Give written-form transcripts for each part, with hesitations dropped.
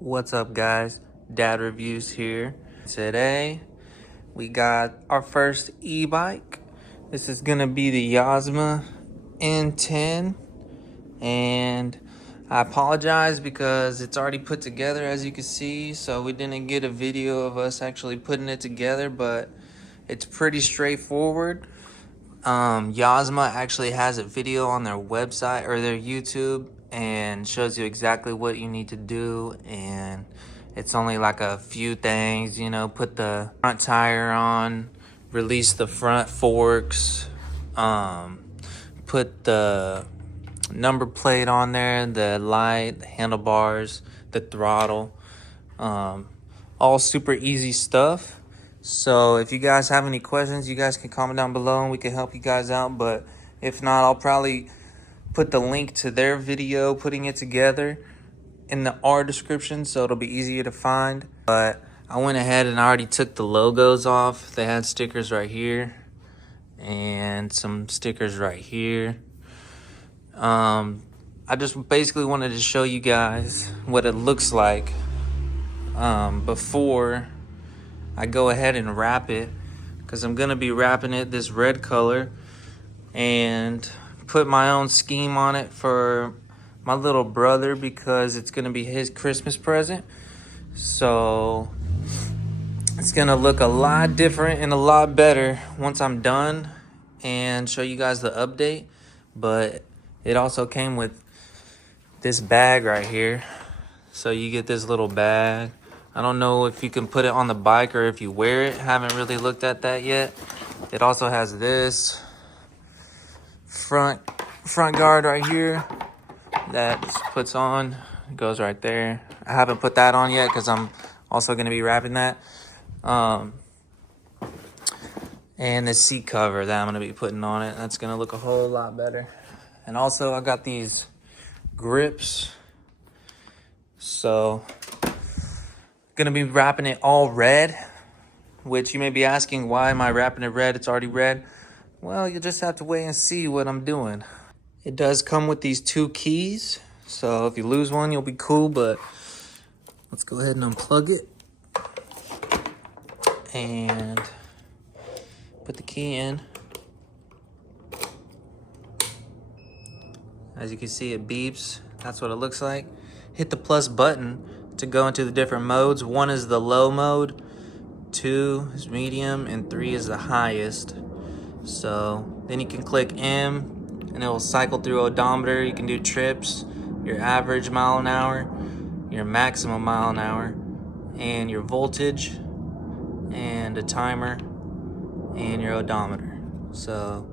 What's up, guys? Dad Reviews here. Today we got our first e-bike. This is gonna be the Yozma IN10, and I apologize because it's already put together, as you can see, so we didn't get a video of us actually putting it together, but it's pretty straightforward. Yozma actually has a video on their website or their YouTube and shows you exactly what you need to do, and it's only like a few things, put the front tire on, release the front forks, put the number plate on there, the light, the handlebars, the throttle, all super easy stuff. So if you guys have any questions, you guys can comment down below and we can help you guys out. But if not, I'll probably put the link to their video putting it together in the R description, so it'll be easier to find. But I went ahead and I already took the logos off. They had stickers right here and some stickers right here. I just basically wanted to show you guys what it looks like before I go ahead and wrap it, because I'm gonna be wrapping it this red color and put my own scheme on it for my little brother, because it's gonna be his Christmas present. So it's gonna look a lot different and a lot better once I'm done and show you guys the update. But it also came with this bag right here, so you get this little bag. I don't know if you can put it on the bike or if you wear it. Haven't really looked at that yet. It also has this front guard right here that just puts on. It goes right there. I haven't put that on yet because I'm also going to be wrapping that. And the seat cover that I'm going to be putting on it. That's going to look a whole lot better. And also I got these grips. So gonna be wrapping it all red, which you may be asking, why am I wrapping it red? It's already red. Well, you'll just have to wait and see what I'm doing. It does come with these 2 keys, so if you lose one, you'll be cool. But let's go ahead and unplug it and put the key in. As you can see, it beeps. That's what it looks like. Hit the plus button to go into the different modes. 1 is the low mode, 2 is medium, and 3 is the highest. So then you can click M and it will cycle through odometer. You can do trips, your average mile an hour, your maximum mile an hour, and your voltage, and a timer, and your odometer. So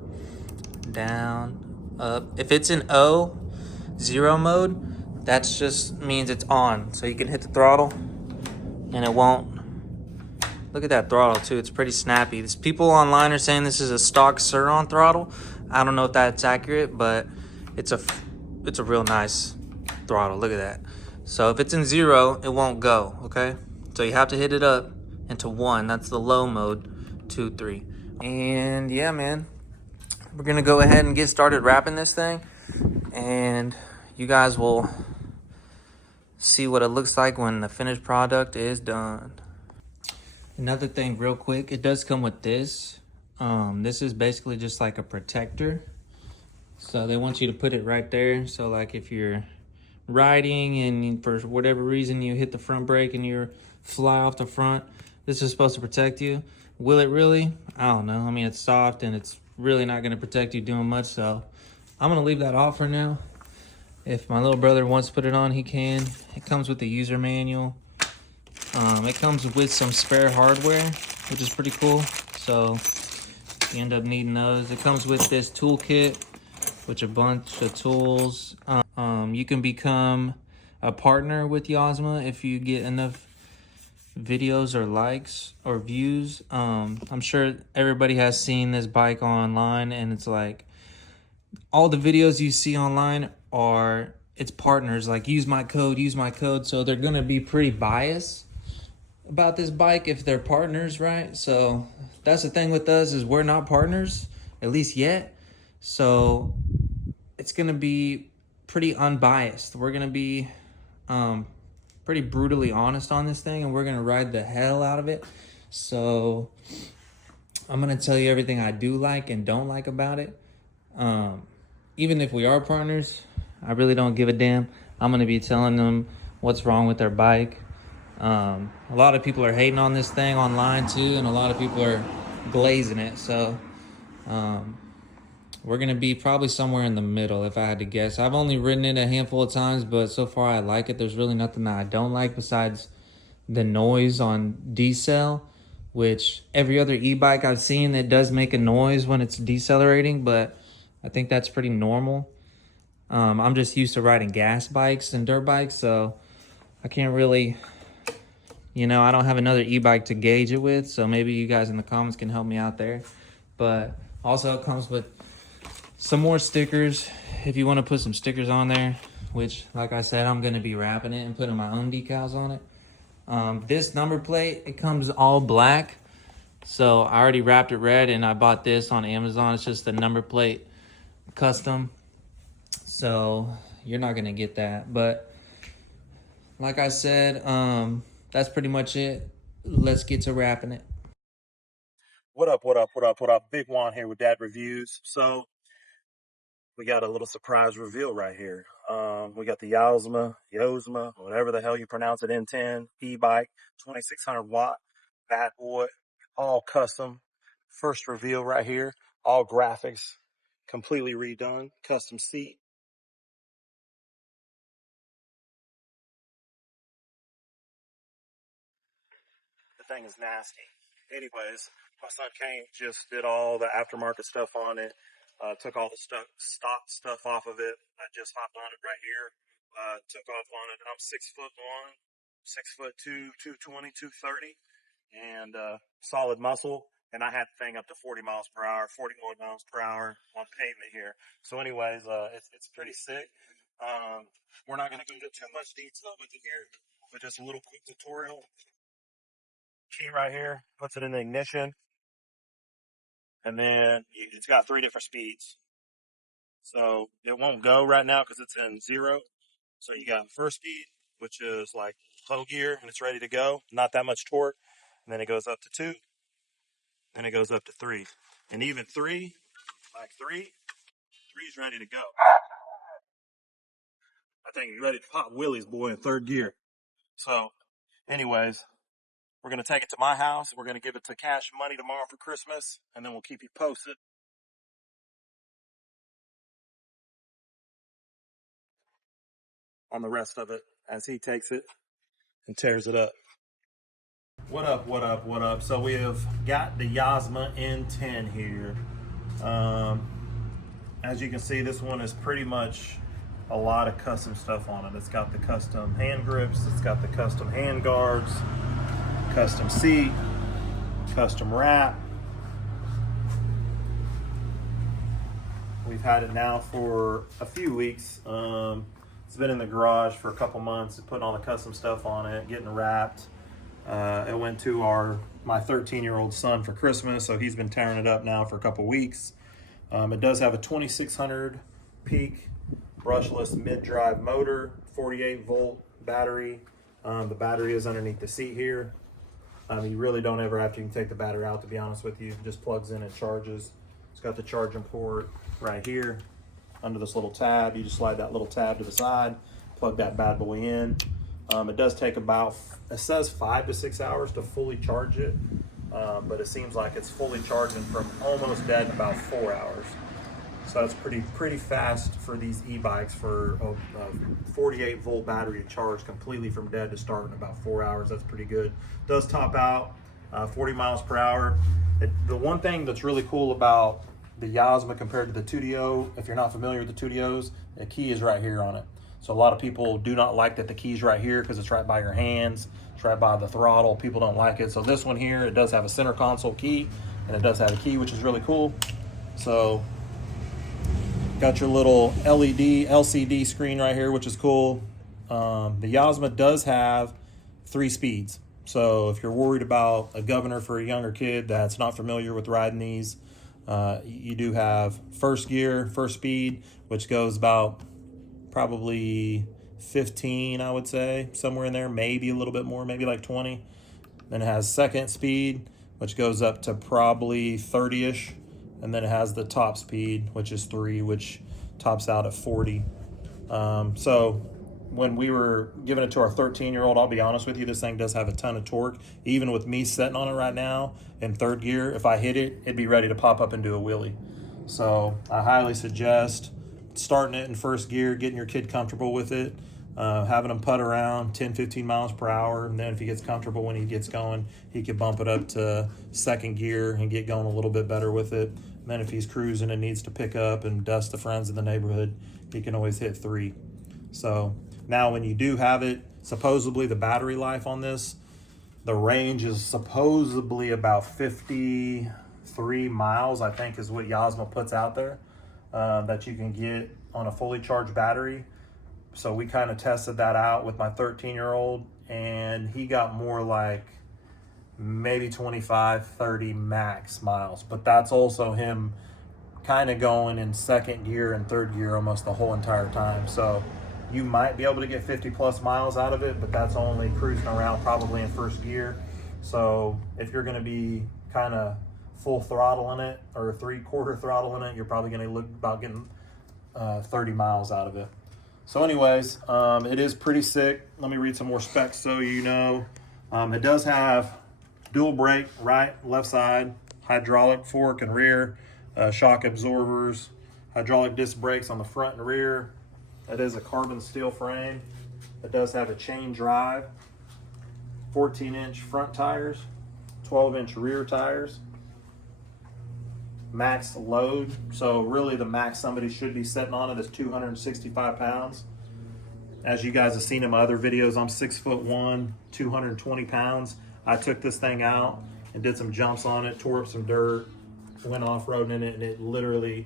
down, up. If it's in O, 0 mode, that just means it's on. So you can hit the throttle and it won't. Look at that throttle too, it's pretty snappy. There's people online are saying this is a stock Sur-on throttle. I don't know if that's accurate, but it's a real nice throttle. Look at that. So if it's in 0, it won't go, okay? So you have to hit it up into 1. That's the low mode, 2, 3. And yeah, man, we're gonna go ahead and get started wrapping this thing, and you guys will see what it looks like when the finished product is done. Another thing real quick, it does come with this. This is basically just like a protector. So they want you to put it right there. So like if you're riding and for whatever reason you hit the front brake and you fly off the front, this is supposed to protect you. Will it really? I don't know. I mean, it's soft and it's really not going to protect you doing much. So I'm going to leave that off for now. If my little brother wants to put it on, he can. It comes with the user manual. It comes with some spare hardware, which is pretty cool. So you end up needing those. It comes with this toolkit, which a bunch of tools. You can become a partner with Yozma if you get enough videos or likes or views. I'm sure everybody has seen this bike online, and it's like all the videos you see online are it's partners, like use my code. So they're gonna be pretty biased about this bike if they're partners, right? So that's the thing with us, is we're not partners, at least yet. So it's gonna be pretty unbiased. We're gonna be pretty brutally honest on this thing, and we're gonna ride the hell out of it. So I'm gonna tell you everything I do like and don't like about it. Even if we are partners, I really don't give a damn. I'm gonna be telling them what's wrong with their bike. A lot of people are hating on this thing online too, and a lot of people are glazing it. So we're gonna be probably somewhere in the middle if I had to guess. I've only ridden it a handful of times, but so far I like it. There's really nothing that I don't like besides the noise on decel, which every other e-bike I've seen, it does make a noise when it's decelerating, but I think that's pretty normal. I'm just used to riding gas bikes and dirt bikes, so I can't really, I don't have another e-bike to gauge it with, so maybe you guys in the comments can help me out there. But also it comes with some more stickers if you want to put some stickers on there, which, like I said, I'm going to be wrapping it and putting my own decals on it. This number plate, it comes all black, so I already wrapped it red, and I bought this on Amazon. It's just a number plate custom, so you're not going to get that. But like I said, that's pretty much it. Let's get to wrapping it. What up, what up, what up, what up? Big Juan here with Dad Reviews. So we got a little surprise reveal right here. We got the Yozma, whatever the hell you pronounce it, IN10 e-bike, 2600 watt, bad boy, all custom. First reveal right here, all graphics, completely redone, custom seat. The thing is nasty. Anyways, my son Kane just did all the aftermarket stuff on it, took all the stock stuff off of it. I just hopped on it right here, took off on it. I'm 6'1", 6'2", 220, 230, and solid muscle. And I had the thing up to 40 miles per hour, 41 miles per hour on pavement here. So anyways, it's pretty sick. We're not going to go into too much detail with it here, but just a little quick tutorial. Key right here, puts it in the ignition, and then it's got 3 different speeds. So it won't go right now because it's in 0. So you got first speed, which is like low gear, and it's ready to go. Not that much torque. And then it goes up to 2. Then it goes up to 3. And even 3, like 3 is ready to go. I think he's ready to pop wheelies, boy, in 3rd gear. So anyways, we're going to take it to my house. We're going to give it to Cash Money tomorrow for Christmas, and then we'll keep you posted. On the rest of it as he takes it and tears it up. What up, what up, what up? So we have got the Yozma IN10 here. As you can see, this one is pretty much a lot of custom stuff on it. It's got the custom hand grips, it's got the custom hand guards, custom seat, custom wrap. We've had it now for a few weeks. It's been in the garage for a couple months, putting all the custom stuff on it, getting wrapped. It went to my 13-year-old son for Christmas, so he's been tearing it up now for a couple weeks. It does have a 2600 peak brushless mid-drive motor, 48-volt battery. The battery is underneath the seat here. You really don't ever have to take the battery out, to be honest with you. It just plugs in and charges. It's got the charging port right here under this little tab. You just slide that little tab to the side, plug that bad boy in. It does take about, it says 5 to 6 hours to fully charge it, but it seems like it's fully charging from almost dead in about 4 hours. So that's pretty fast for these e-bikes for a 48-volt battery to charge completely from dead to start in about 4 hours. That's pretty good. It does top out 40 miles per hour. The one thing that's really cool about the Yozma compared to the 2DO, if you're not familiar with the 2DOs, the key is right here on it. So a lot of people do not like that the key's right here because it's right by your hands, it's right by the throttle. People don't like it. So this one here, it does have a center console key, and it does have a key, which is really cool. So got your little LCD screen right here, which is cool. The Yozma does have 3 speeds. So if you're worried about a governor for a younger kid that's not familiar with riding these, you do have first gear, first speed, which goes about probably 15, I would say, somewhere in there, maybe a little bit more, maybe like 20. Then it has second speed, which goes up to probably 30-ish. And then it has the top speed, which is 3, which tops out at 40. So when we were giving it to our 13-year-old, I'll be honest with you, this thing does have a ton of torque. Even with me sitting on it right now in third gear, if I hit it, it'd be ready to pop up and do a wheelie. So I highly suggest starting it in first gear, getting your kid comfortable with it, having him putt around 10, 15 miles per hour. And then if he gets comfortable when he gets going, he could bump it up to second gear and get going a little bit better with it. And then if he's cruising and needs to pick up and dust the friends in the neighborhood, he can always hit 3. So now when you do have it, supposedly the battery life on this, the range is supposedly about 53 miles, I think is what Yozma puts out there, that you can get on a fully charged battery. So we kind of tested that out with my 13-year-old, and he got more like maybe 25, 30 max miles. But that's also him kind of going in second gear and third gear almost the whole entire time. So you might be able to get 50 plus miles out of it, but that's only cruising around probably in first gear. So if you're going to be kind of full throttle in it or 3/4 throttle in it, you're probably going to look about getting 30 miles out of it. So anyways, it is pretty sick. Let me read some more specs so you know. It does have dual brake, right, left side, hydraulic fork and rear, shock absorbers, hydraulic disc brakes on the front and rear. It is a carbon steel frame. It does have a chain drive, 14-inch front tires, 12-inch rear tires, max load. So really the max somebody should be sitting on it is 265 pounds. As you guys have seen in my other videos, I'm 6'1", 220 pounds. I took this thing out and did some jumps on it, tore up some dirt, went off-roading in it, and it literally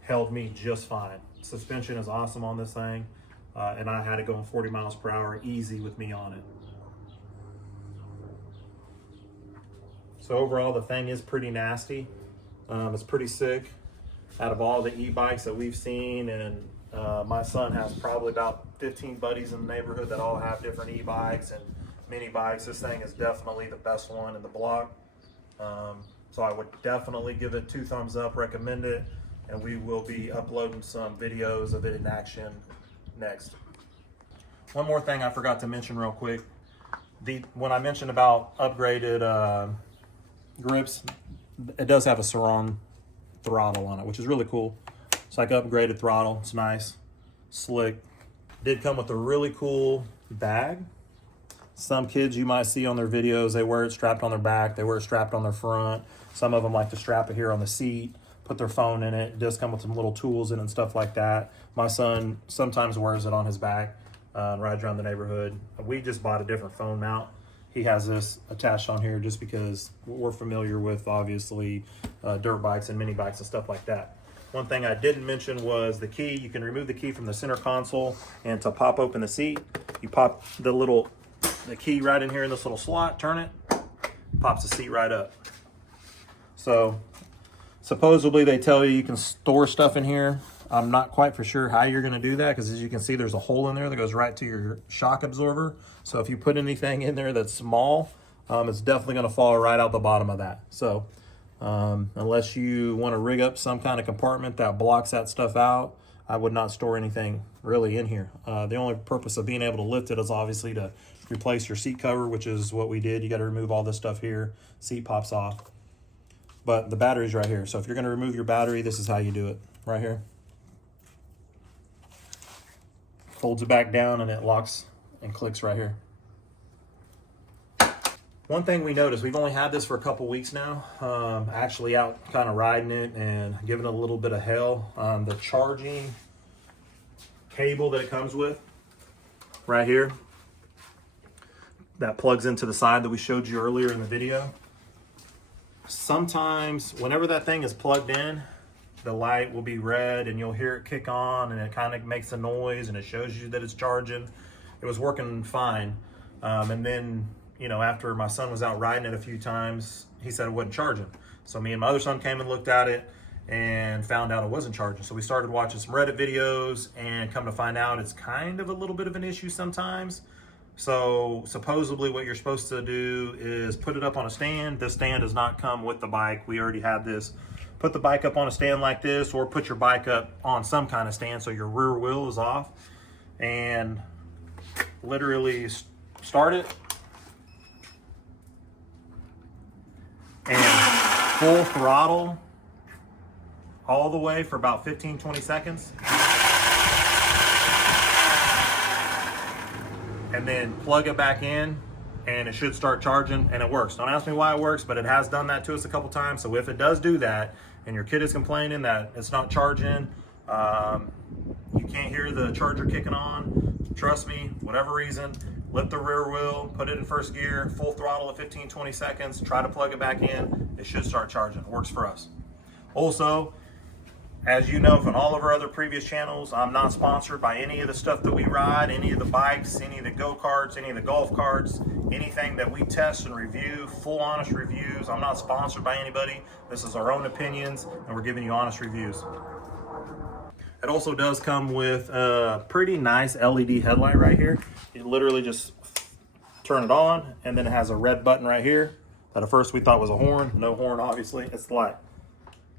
held me just fine. Suspension is awesome on this thing, and I had it going 40 miles per hour easy with me on it. So overall, the thing is pretty nasty. It's pretty sick. Out of all the e-bikes that we've seen, and my son has probably about 15 buddies in the neighborhood that all have different e-bikes and mini bikes. This thing is definitely the best one in the block. So I would definitely give it 2 thumbs up, recommend it, and we will be uploading some videos of it in action next. One more thing I forgot to mention real quick. When I mentioned about upgraded grips, it does have a surround throttle on it, which is really cool. It's like upgraded throttle. It's nice, slick. Did come with a really cool bag. Some kids you might see on their videos, they wear it strapped on their back, they wear it strapped on their front. Some of them like to strap it here on the seat, put their phone in it. It does come with some little tools in it and stuff like that. My son sometimes wears it on his back, rides around the neighborhood. We just bought a different phone mount. He has this attached on here just because we're familiar with, obviously, dirt bikes and mini bikes and stuff like that. One thing I didn't mention was the key. You can remove the key from the center console, and to pop open the seat, you pop the key right in here in this little slot, turn it, pops the seat right up. So supposedly they tell you can store stuff in here. I'm not quite for sure how you're gonna do that, because as you can see, there's a hole in there that goes right to your shock absorber. So if you put anything in there that's small, it's definitely gonna fall right out the bottom of that. So unless you wanna rig up some kind of compartment that blocks that stuff out, I would not store anything really in here. The only purpose of being able to lift it is obviously to replace your seat cover, which is what we did. You gotta remove all this stuff here, seat pops off. But the battery's right here. So if you're gonna remove your battery, this is how you do it, right here. Folds it back down and it locks and clicks right here. One thing we noticed, we've only had this for a couple weeks now, actually out kind of riding it and giving it a little bit of hell. The charging cable that it comes with right here, that plugs into the side that we showed you earlier in the video. Sometimes whenever that thing is plugged in, the light will be red and you'll hear it kick on and it kind of makes a noise and it shows you that it's charging. It was working fine. And then, you know, after my son was out riding it a few times, he said it wasn't charging. So me and my other son came and looked at it, and found out it wasn't charging. So we started watching some Reddit videos, and come to find out it's kind of a little bit of an issue sometimes. So supposedly what you're supposed to do is put it up on a stand. This stand does not come with the bike. We already had this. Put the bike up on a stand like this, or put your bike up on some kind of stand so your rear wheel is off, and literally start it and full throttle all the way for about 15-20 seconds, and then plug it back in, and it should start charging, and it works. Don't ask me why it works, but it has done that to us a couple times. So if it does do that and your kid is complaining that it's not charging, you can't hear the charger kicking on, trust me, whatever reason, lift the rear wheel, put it in first gear, full throttle at 15-20 seconds, try to plug it back in, it should start charging. It works for us. Also, as you know from all of our other previous channels, I'm not sponsored by any of the stuff that we ride, any of the bikes, any of the go-karts, any of the golf carts, anything that we test and review, full honest reviews. I'm not sponsored by anybody. This is our own opinions, and we're giving you honest reviews. It also does come with a pretty nice LED headlight right here. You literally just turn it on, and then it has a red button right here that at first we thought was a horn. No horn, obviously, it's the light.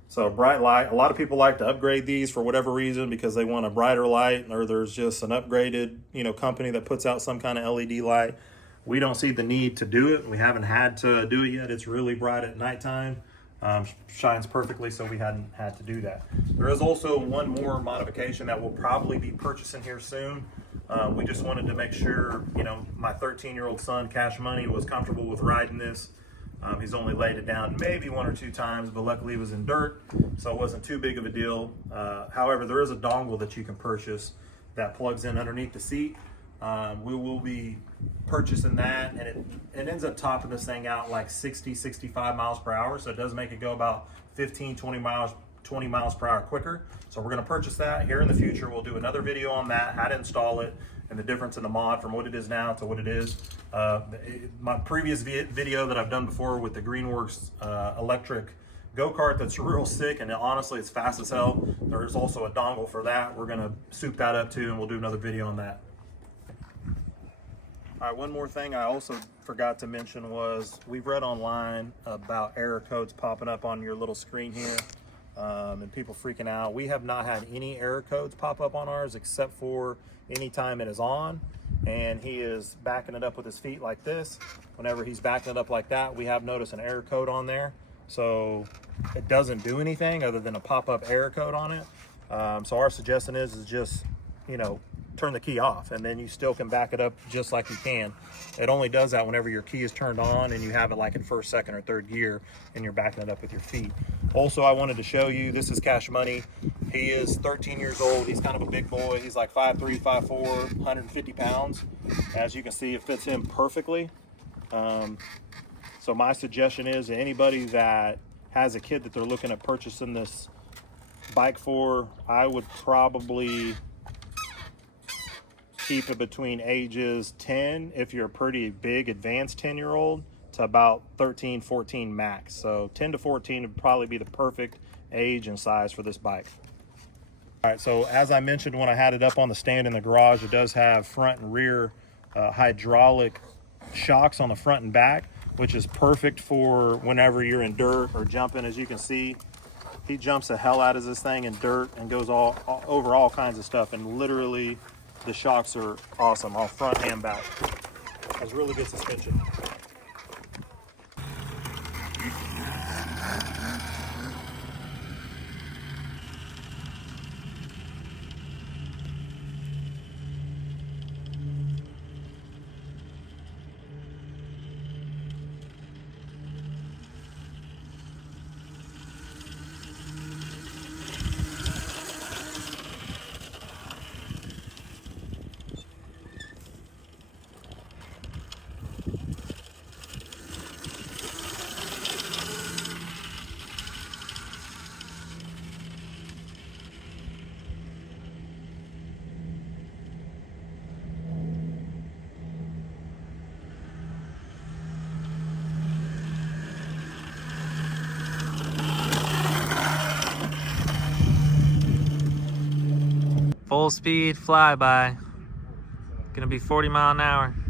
So bright light. A lot of people like to upgrade these for whatever reason, because they want a brighter light, or there's just an upgraded, company that puts out some kind of LED light. We don't see the need to do it. We haven't had to do it yet. It's really bright at nighttime. Shines perfectly, so we hadn't had to do that. There is also one more modification that we'll probably be purchasing here soon. We just wanted to make sure, my 13-year-old son, Cash Money, was comfortable with riding this. He's only laid it down maybe 1 or 2 times, but luckily it was in dirt, so it wasn't too big of a deal. However, there is a dongle that you can purchase that plugs in underneath the seat. We will be purchasing that, and it ends up topping this thing out like 60-65 miles per hour, so it does make it go about 15-20 miles per hour quicker. So we're going to purchase that here in the future. We'll do another video on that, how to install it, and the difference in the mod from what it is now to what it is. My previous video that I've done before with the Greenworks electric go-kart, that's real sick, and honestly it's fast as hell. There's also a dongle for that. We're going to soup that up too, and we'll do another video on that. All right, one more thing I also forgot to mention was we've read online about error codes popping up on your little screen here, and people freaking out. We have not had any error codes pop up on ours, except for anytime it is on and he is backing it up with his feet like this. Whenever he's backing it up like that, we have noticed an error code on there. So it doesn't do anything other than a pop-up error code on it. So our suggestion is just, turn the key off, and then you still can back it up just like you can. It only does that whenever your key is turned on and you have it like in first, second, or third gear, and you're backing it up with your feet. Also, I wanted to show you, this is Cash Money. He is 13 years old. He's kind of a big boy. He's like 5'3", 5'4", 150 pounds. As you can see, it fits him perfectly. So my suggestion is to anybody that has a kid that they're looking at purchasing this bike for, I would probably keep it between ages 10, if you're a pretty big advanced 10-year-old, to about 13, 14 max. So 10 to 14 would probably be the perfect age and size for this bike. All right, so as I mentioned when I had it up on the stand in the garage, it does have front and rear hydraulic shocks on the front and back, which is perfect for whenever you're in dirt or jumping. As you can see, he jumps the hell out of this thing in dirt and goes all over all kinds of stuff, and literally the shocks are awesome, all front and back. Has really good suspension. full speed flyby. Gonna be 40 mile an hour.